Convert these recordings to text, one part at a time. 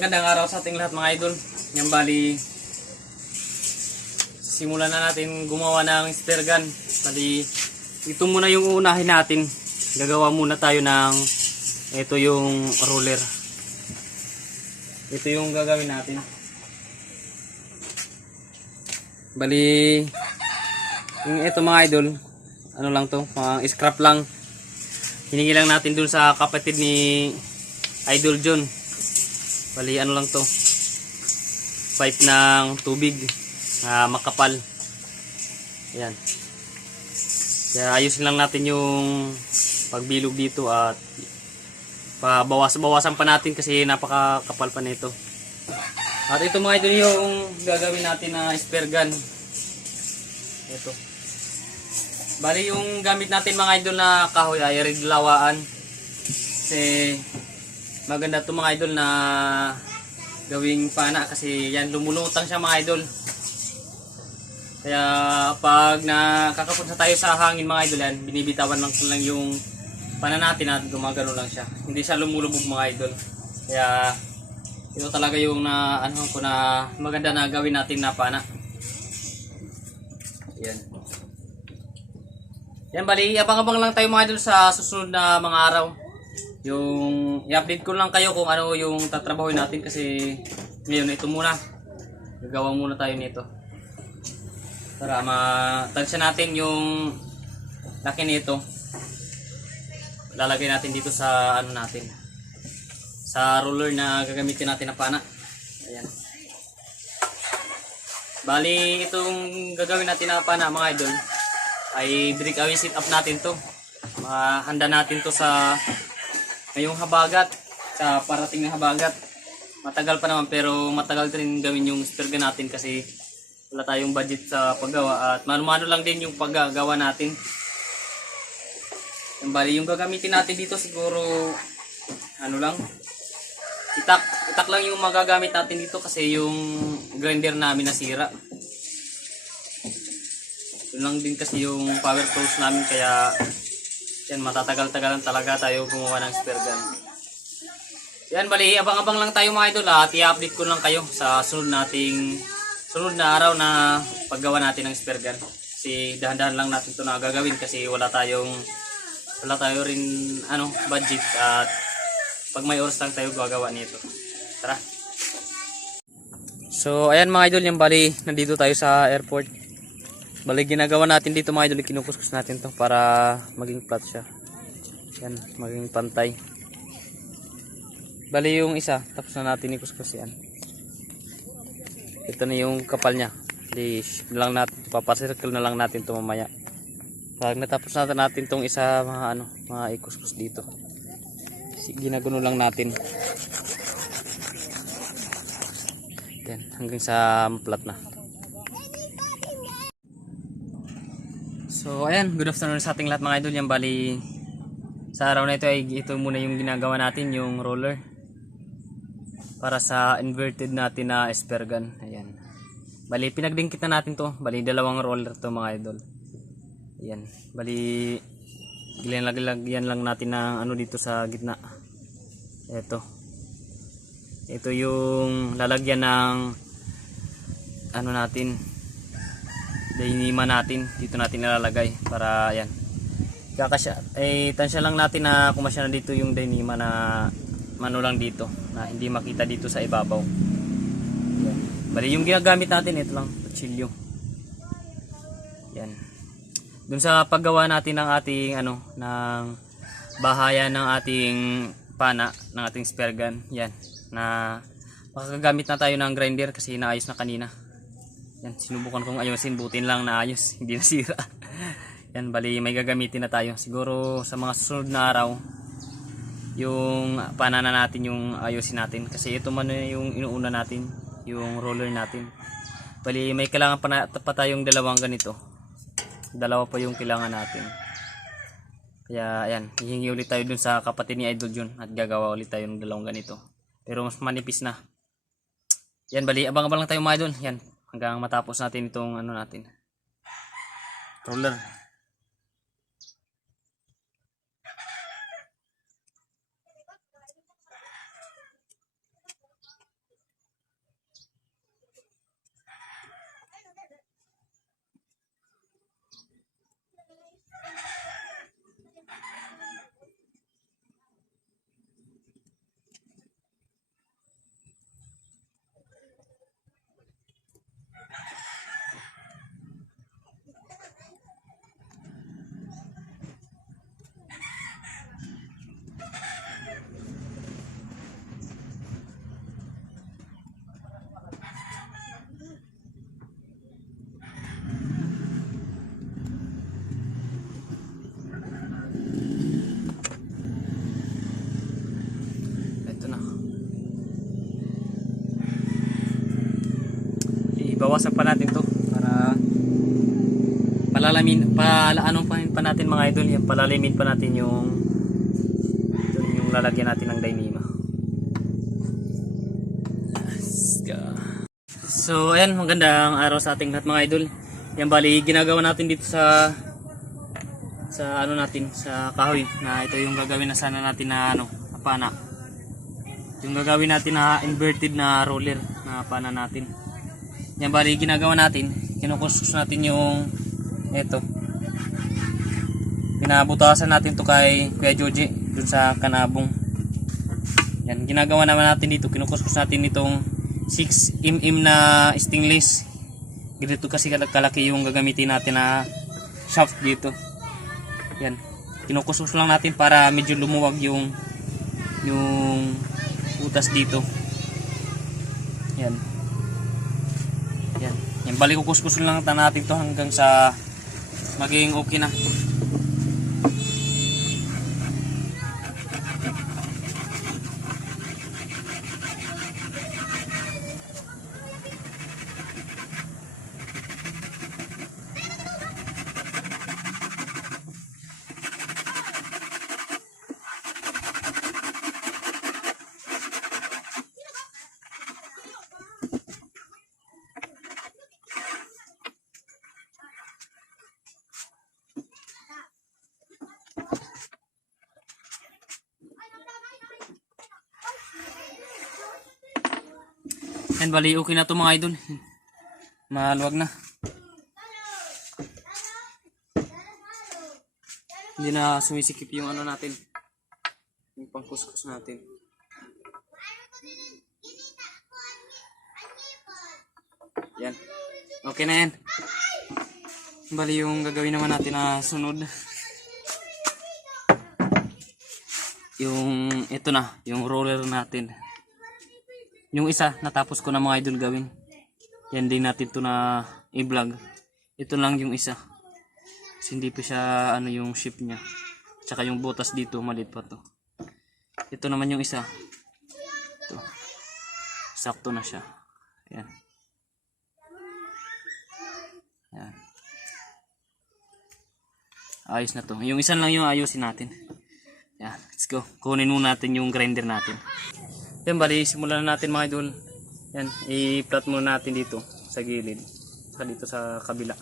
magandang araw sa ating lahat mga idol. Yan bali, simulan na natin gumawa ng spear gun. Bali, ito muna yung uunahin natin. Gagawa muna tayo ng ito yung roller. Ito yung gagawin natin. Bali, yung ito mga idol, ano lang to, mga scrap lang. Hiningi lang natin dun sa kapatid ni Idol John. Bali ano lang to, pipe ng tubig na makapal. Ayan. Kaya ayusin lang natin yung pagbilog dito at pabawas-bawasan pa natin kasi napakakapal pa nito. At ito mga idol yung gagawin natin na spear gun. Ito. Bali yung gamit natin mga idol na kahoy ay ridlawaan. Kasi maganda to mga idol na gawing pana kasi yan lumulutang siya mga idol. Kaya pag nakakapunta tayo sa hangin mga idol yan, binibitawan lang yung pana natin at gumagano lang siya. Hindi siya lumulubog mga idol. Kaya ito talaga yung ano ko na maganda na gawin natin na pana. Yan. Yan bali, abang-abang lang tayo mga idol sa susunod na mga araw. Yung i-update ko lang kayo kung ano yung tatrabahoin natin kasi ngayon ito muna. Gagawa muna tayo nito. Para matansya natin yung laki nito. Lalagay natin dito sa ano natin. Sa roller na gagamitin natin na pana. Ayan. Bali itong gagawin natin na pana mga idol ay breakaway sit up natin to. Handa natin to sa ngayong habagat, sa parating na habagat. Matagal pa naman pero matagal din gawin yung spear gun natin kasi wala tayong budget sa paggawa at mano-mano lang din yung paggagawa natin. Yung bali yung gagamitin natin dito siguro ano lang, itak lang yung magagamit natin dito kasi yung grinder namin nasira. Yun lang din kasi yung power tools namin kaya yan matatagal-tagalan talaga tayo gumawa ng spear gun. Yan bali, abang-abang lang tayo mga idol at i-update ko lang kayo sa sunod na araw na paggawa natin ng spear gun. Kasi dahan-dahan lang natin ito na gagawin kasi wala tayo rin budget at pag may oras lang tayo gagawa nito. Tara. So ayan mga idol, yung bali nandito tayo sa airport. Bali ginagawa natin dito mga idol, kinukuskus natin to para maging flat siya. Yan, maging pantay. Bali yung isa, tapos na natin ikuskus yan. Ito na yung kapal niya. Bali lang natin, papasircle na lang natin to mamaya. Pag natapos natin tong isa mga ikuskus dito. Ginaguno lang natin. Yan, hanggang sa flat na. So ayan, good afternoon sa ating lahat mga idol. Yan bali sa araw na ito ay ito muna yung ginagawa natin, yung roller para sa inverted natin na spear gun. Ayan. Bali pinagdingkit na natin to. Bali dalawang roller to mga idol. Ayan. Bali lagyan lang natin ng ano dito sa gitna. Ito yung lalagyan ng ano natin, dainima natin. Dito natin nilalagay para yan. Tansya lang natin na kumasya na dito yung dainima na mano lang dito na hindi makita dito sa ibabaw. Yan. Bali yung ginagamit natin ito lang, kutsilyo. Yan. Dun sa paggawa natin ng ating ng bahayan ng ating pana ng ating spear gun, yan, na makagamit na tayo ng grinder kasi naayos na kanina. Yan, sinubukan kong ayusin, butin lang na ayos, hindi nasira. Yan, bali may gagamitin na tayo. Siguro sa mga susunod na araw, yung pana na natin yung ayusin natin. Kasi ito man yung inuuna natin, yung roller natin. Bali may kailangan pa tayong dalawang ganito. Dalawa pa yung kailangan natin. Kaya ayan, hihingi ulit tayo dun sa kapatid ni Idol John at gagawa ulit tayo ng dalawang ganito. Pero mas manipis na. Yan, bali abang-abang lang tayo mga idol. Yan, hanggang matapos natin itong natin, roller. bawasan pa natin to para palalamin pa natin mga idol, yan, palalimin pa natin yung lalagyan natin ng Dyneema. Let's go. So ayan, magandang araw sa ating lahat mga idol. Yan, bali ginagawa natin dito sa ano natin, sa kahoy, na ito yung gagawin na sana natin na ano, pana. Yung gagawin natin na inverted na roller na pana natin. Yan, bali ginagawa natin, kinukuskus natin yung ito. Pinabutasan natin to kay Kuya Joji dun sa kanabong. Yan, ginagawa naman natin dito, kinukuskus natin itong 6mm na stainless. Ganito kasi kalaki yung gagamitin natin na shaft dito. Yan, kinukuskus lang natin para medyo lumuwag yung butas dito. Yan. Yan. Yan, balik kukuskus lang natin to hanggang sa maging okay na. Yan, bali okay na to mga idol. Maluwag na. Hindi na sumisikip yung ano natin, yung pangkuskus natin. Yan, okay na yan. Bali yung gagawin naman natin na sunod, yung ito na, yung roller natin. Yung isa natapos ko na mga idol gawin. Yan din natin to na i-vlog. Ito lang yung isa. Kasi hindi pa siya ano yung shape niya. Tsaka yung butas dito maliit pa to. Ito naman yung isa. Ito. Sakto na siya. Ayan. Ayan. Ayos na to. Yung isa lang yung ayusin natin. Ayan. Let's go. Kunin muna natin yung grinder natin. Yan, bali simulan na natin mga idol. Yan, i-flat muna natin dito sa gilid, saka dito sa kabila.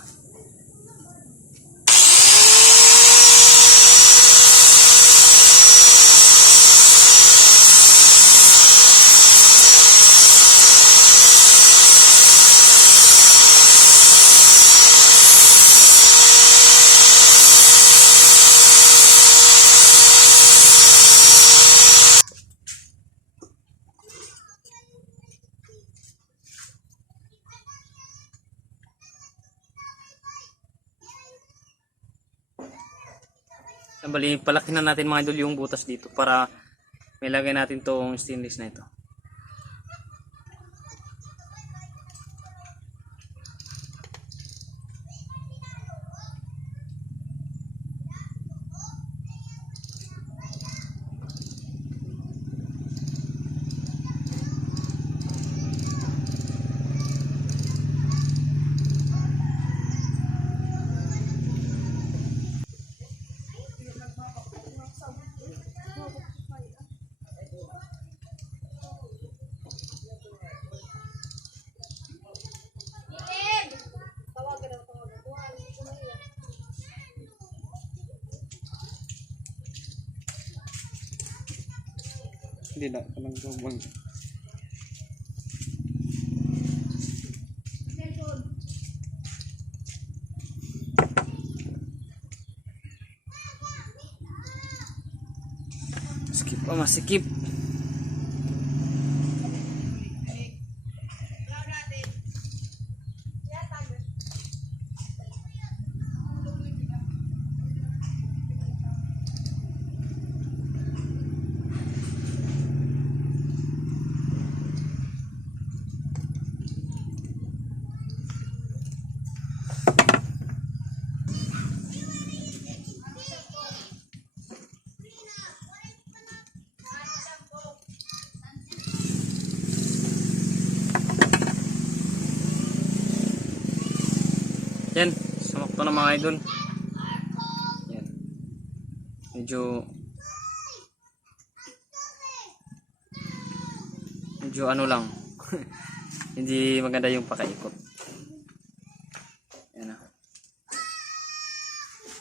Bali, palaki na natin mga idol yung butas dito para may lagay natin tong stainless na ito. Hindi na, palang gawang. Skip pa, masikip. Yan, sumakto na mga idol. Yan. Medyo ano lang. Hindi maganda yung pakaikot. Yan ah.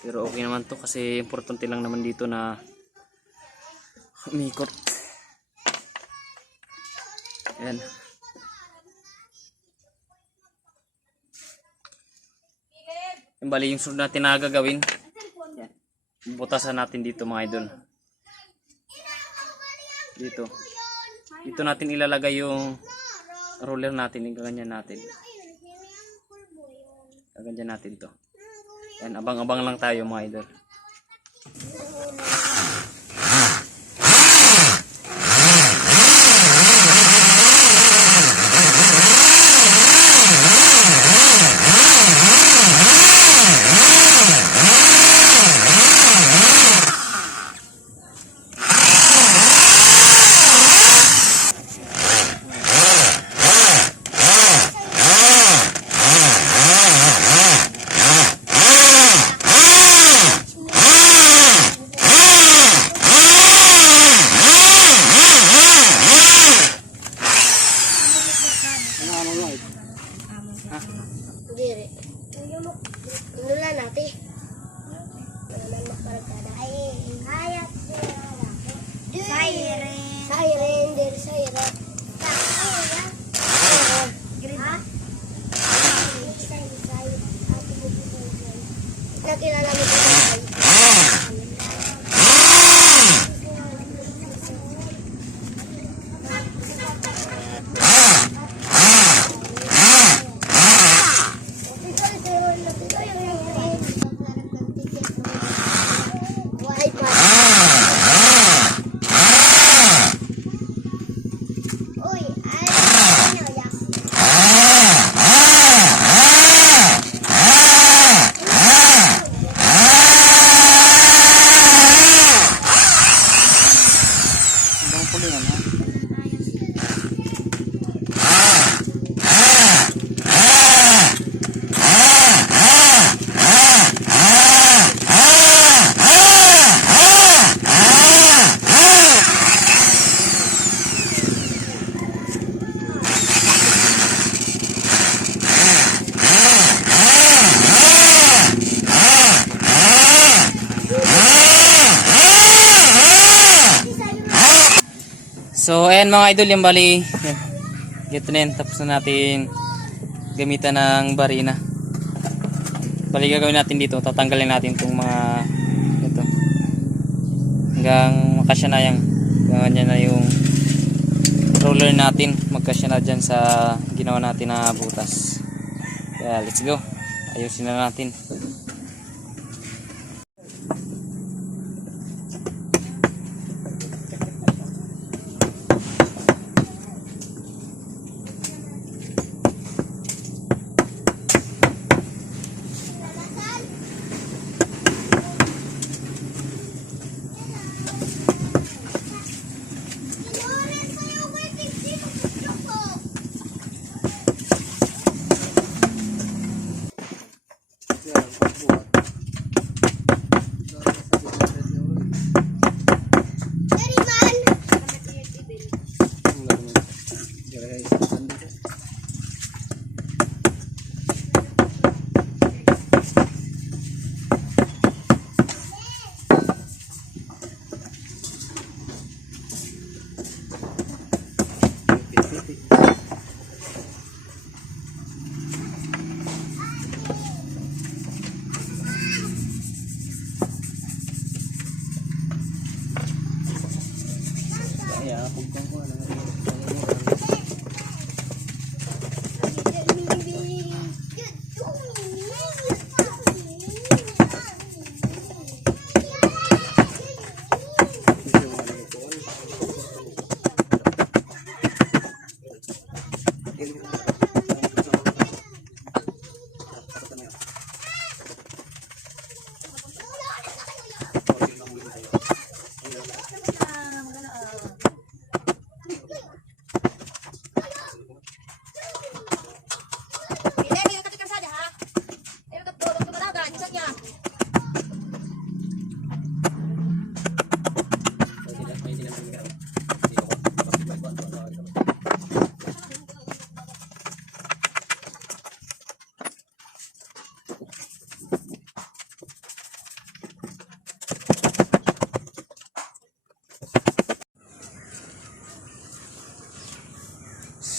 Pero okay naman to kasi importante lang naman dito na umikot. Yan. Yung bali yung sunod natin na gagawin. Yan. Butasan natin dito mga idol. Dito. Dito natin ilalagay yung roller natin. Gaganyan natin. Gaganyan natin to. Yan, abang-abang lang tayo mga idol. Diri. Inulan natin. Naman makaragada. Ay, hayat siren. Siren, diri siren. Nakilala mo ito. So ayan mga idol, yung bali yan. Gito na yan, tapos na natin gamitan ng barina. Bali gagawin natin dito, tatanggalin natin itong mga ito hanggang makasya na yung ganyan na yung roller natin, magkasya na dyan sa ginawa natin na butas. Kaya let's go, ayusin na natin.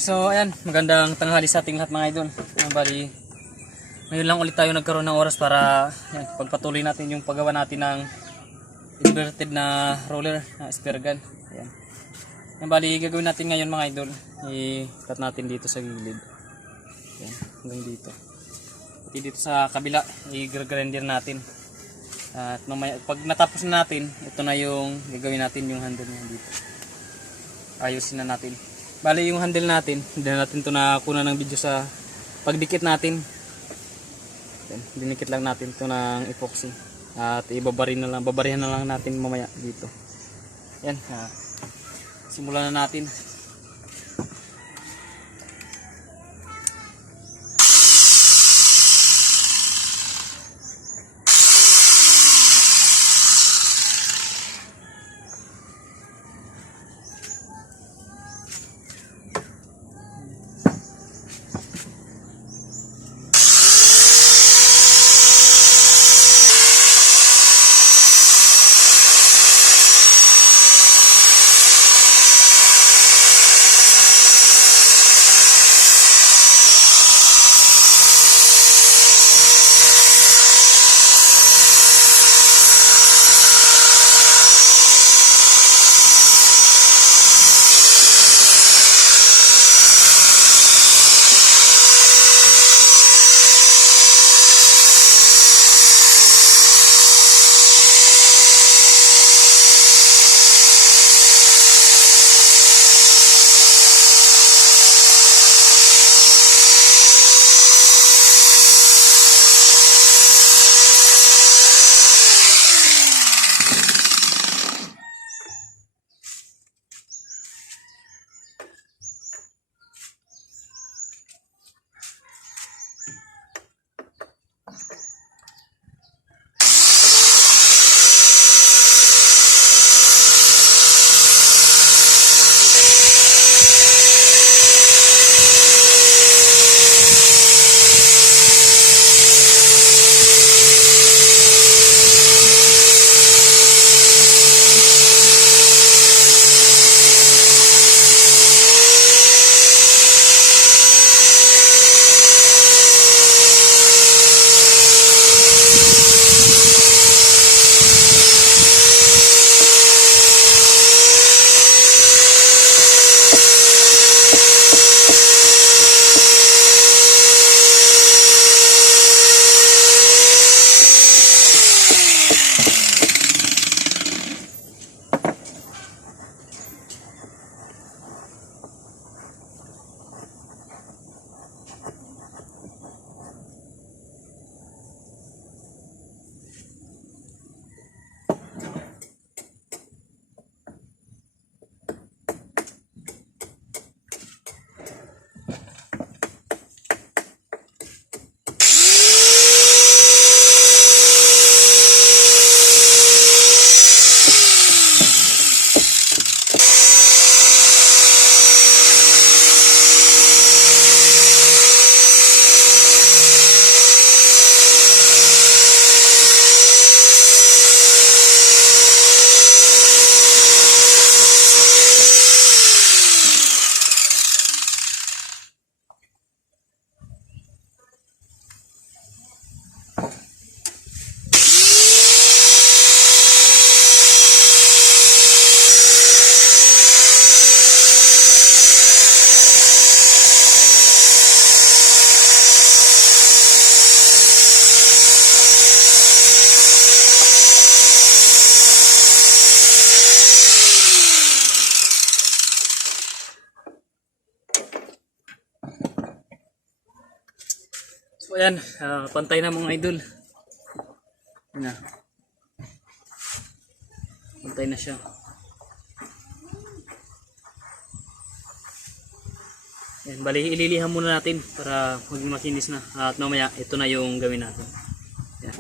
So ayan, magandang tanghali sa ating lahat mga idol. Bali, ngayon lang ulit tayo nagkaroon ng oras para yan, pagpatuloy natin yung paggawa natin ng inverted na roller na spear gun. Ayan. Yan, bali, gagawin natin ngayon mga idol, i-cut natin dito sa gilid. Ayan, hanggang dito. Pati dito sa kabila, i-grinder natin. At mamaya, pag natapos na natin, ito na yung gagawin natin, yung handle niya dito. Ayusin na natin. Bali yung handle natin, hindi na natin ito nakuha ng video sa pagdikit natin. Then, dinikit lang natin ito ng epoxy. At ibabarihan na lang natin mamaya dito. Yan, simulan na natin. So ayan, pantay na mga idol. Ayan na. Pantay na siya. Ayan, bali ililihan muna natin para maging makinis na. At mamaya ito na yung gawin natin. Ayan.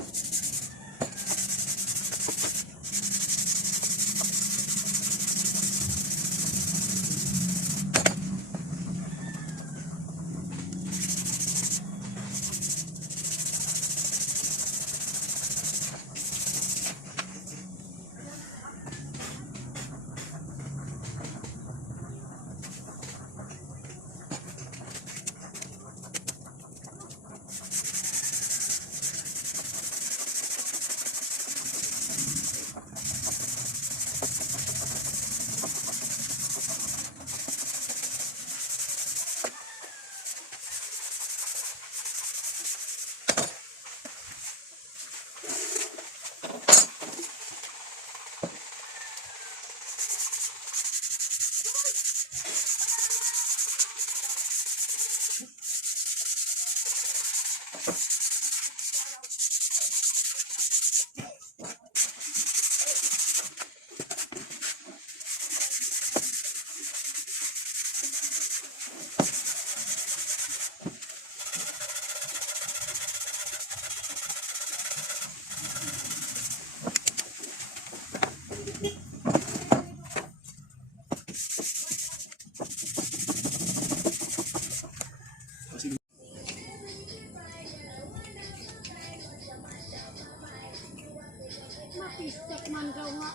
Istek man daw nga.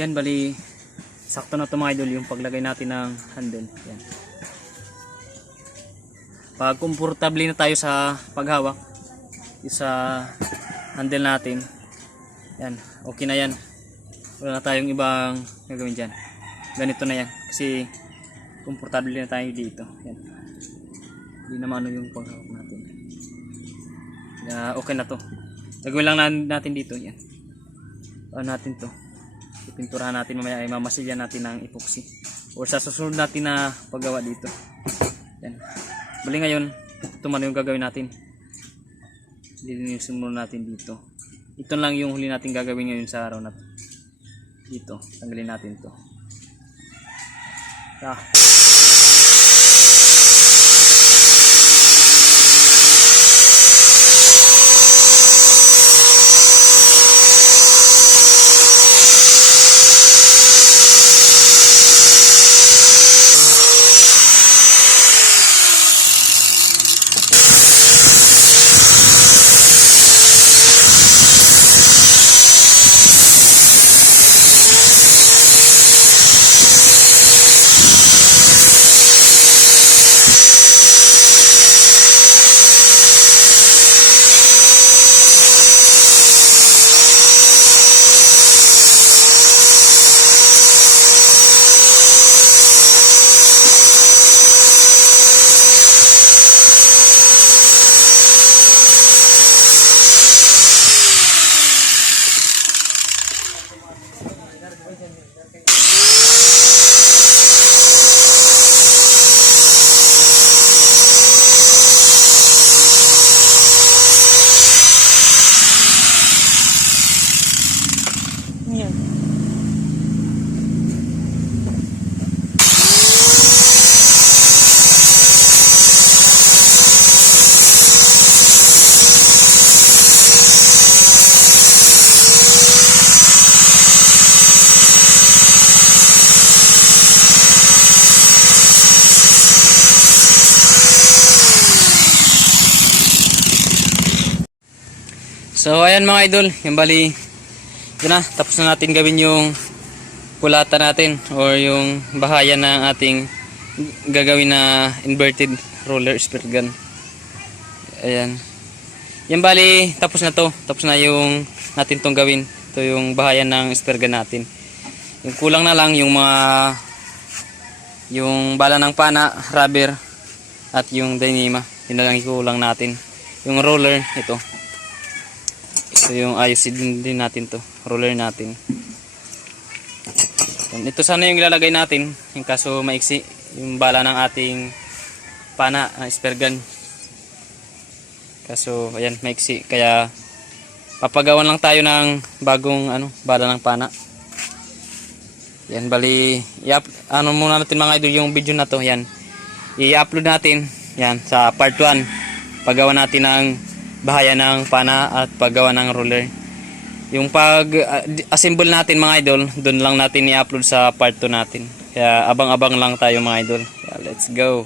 Yan, bali sakto na ito mga idol yung paglagay natin ng handle. Yan. Pag komportable na tayo sa paghawak sa handle natin, yan, okay na yan. Wala na tayong ibang gagawin dyan. Ganito na yan kasi komportable na tayo dito. Yan. Hindi naman ano yung paghawak natin. Okay na to. Gagawin lang natin dito. Yan. Ano natin to? Pinturahan natin mamaya ay mamasilyan natin ng epoxy or sa susunod natin na paggawa dito. Yan. Bali ngayon, ito man yung gagawin natin. Lilinisin muna natin dito. Ito lang yung huli natin gagawin ngayon sa araw na to. Dito, tanggalin natin to. So ayan mga idol, yung bali yun na, tapos na natin gawin yung kulatan natin or yung bahaya ng ating gagawin na inverted roller spear gun. Ayan. Yan bali, tapos na to. Tapos na yung natin tong gawin. Ito yung bahaya ng spear gun natin. Yung kulang na lang yung yung bala ng pana, rubber at yung dynama. Yun na lang yung kulang natin. Yung roller, ito. Ito yung ayusin din natin to. Roller natin. Ito sana yung ilalagay natin. Yung kaso maiksi yung bala ng ating pana, spear gun. Kaso ayan maiksi kaya papagawan lang tayo ng bagong bala ng pana. Yan bali muna natin mga idol yung video na to. Yan i-upload natin yan sa part 1. Paggawa natin ng bahaya ng pana at paggawa ng roller. Yung pag-assemble natin mga idol, doon lang natin i-upload sa part 2 natin. Kaya abang-abang lang tayo mga idol. Kaya let's go.